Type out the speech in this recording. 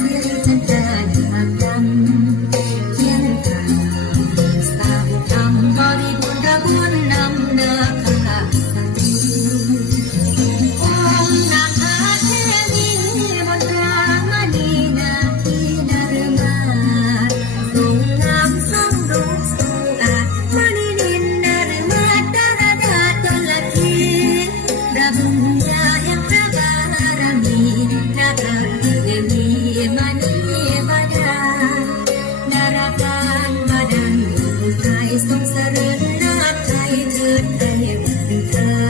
minhas meninas. 的。